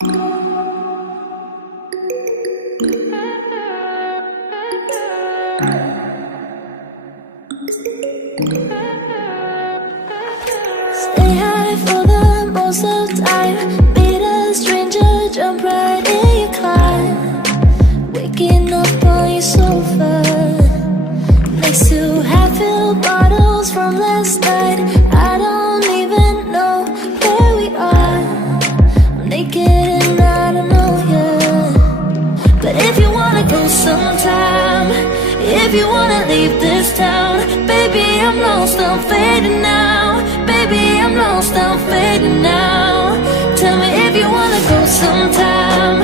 Stay high for the most of the time. Meet a stranger, jump right in your car. Waking up on your sofa next to half-filled bottles from last night. I don't even know where we are. I'm naked and I don't know you. But if you wanna go sometime, if you wanna leave this town, baby, I'm lost, I'm fading now. Baby, I'm lost, I'm fading now. Tell me if you wanna go sometime.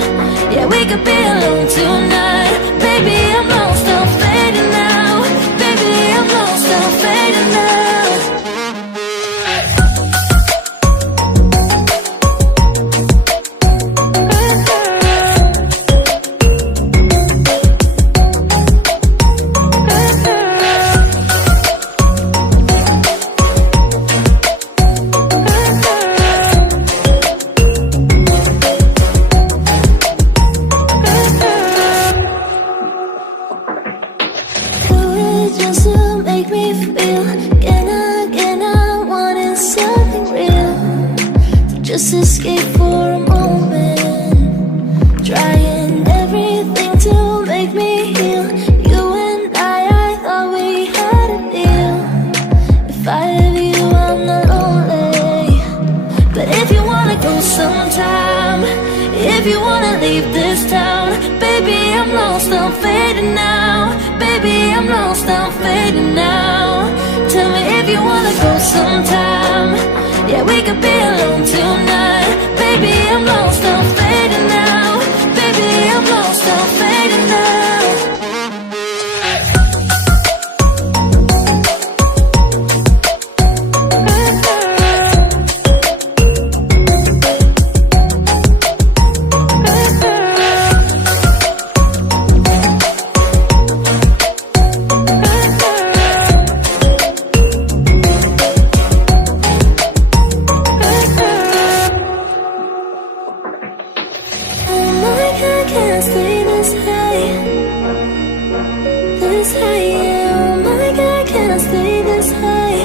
Yeah, we could be alone tonight. Baby, I'm lost, I'm fading now. Baby, I'm lost, I'm fading now. Just to make me feel again, I wanted something real. Just escape for a moment, trying everything to make me heal. You and I thought we had a deal. If I have you, I'm not lonely. But if you wanna go sometime, if you wanna leave this town, baby, I'm lost, I'm fading now. Baby, I'm lost, I'm fading now. Tell me if you wanna go sometime. Yeah, we could be alone tonight. Baby, I'm lost, I'm fading now. Baby, I'm lost, I'm fading now. Can't stay this high, yeah. Oh my God, can I stay this high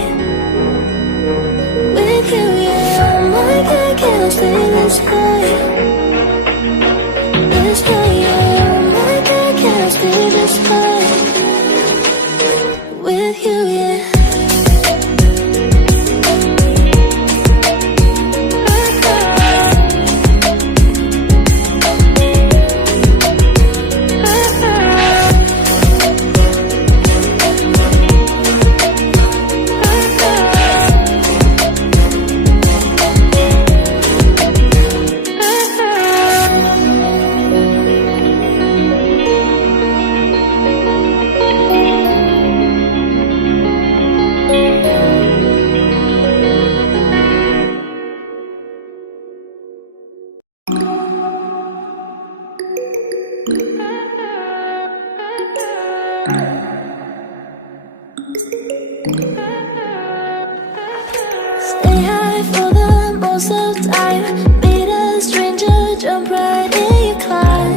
with you, yeah. Oh my God, can I stay this high, yeah. Oh my God, can I stay this high with you, yeah. Stay high for the most of the time. Meet a stranger, jump right in your car.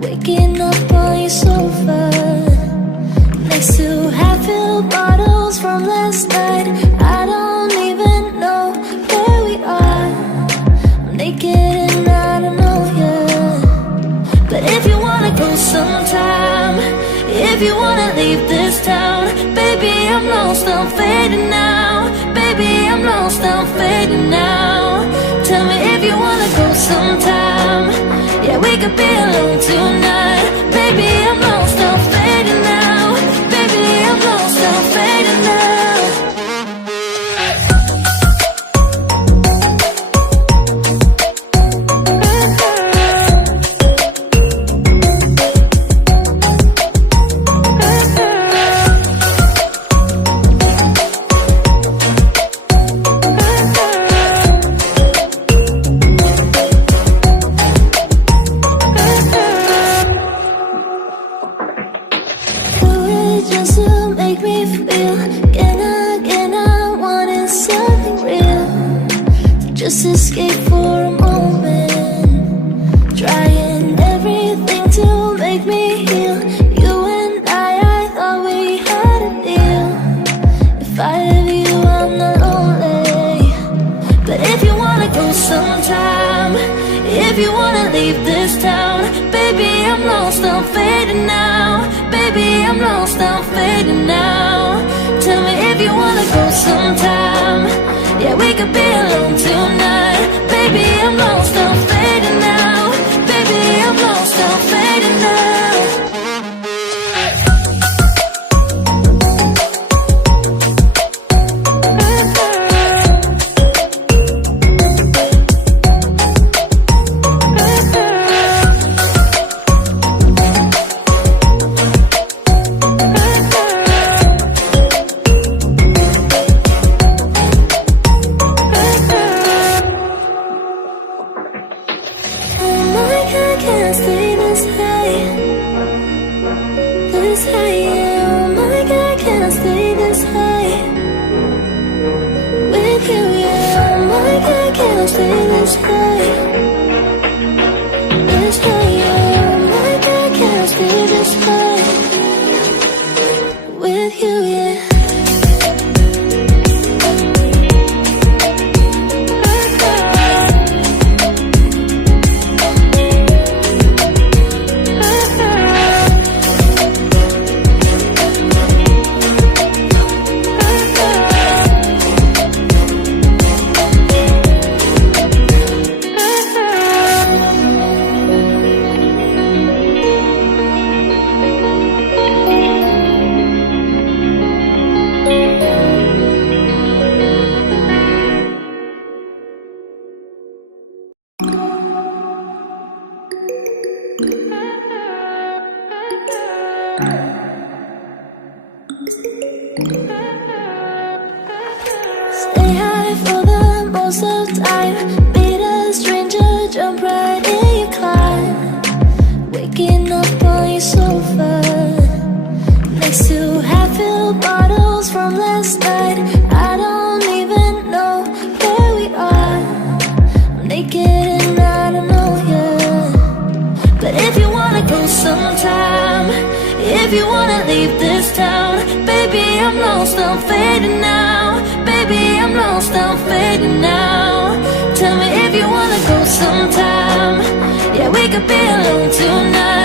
Waking up on your sofa next to half-filled bottles from last night. I don't even know where we are. I'm naked and I don't know you. But if you wanna go sometime, if you wanna leave this town, baby, I'm lost, I'm fading now. Baby, I'm lost, I'm fading now. Tell me if you wanna go sometime. Yeah, we could be alone tonight. Baby, I'm lost, I'm fading now. Baby, I'm lost, I'm fading now. if you wanna leave this town. Baby, I'm lost, I'm fading now. Baby, I'm lost, I'm fading now. Tell me if you wanna go sometime. Yeah, we could be alone tonight. Baby, I'm lost, I'm fading now. Baby, I'm lost, I'm fading now. Stay high for the most of the time. Meet a stranger, jump right in your climb. Waking up on your sofa next to half-filled bottles from last night. I don't even know where we are. I'm naked and I don't know you. But if you wanna go sometime, if you wanna leave this town, baby, I'm lost, I'm fading now. Baby, I'm lost, I'm fading now. Tell me if you wanna go sometime. Yeah, we could be alone tonight.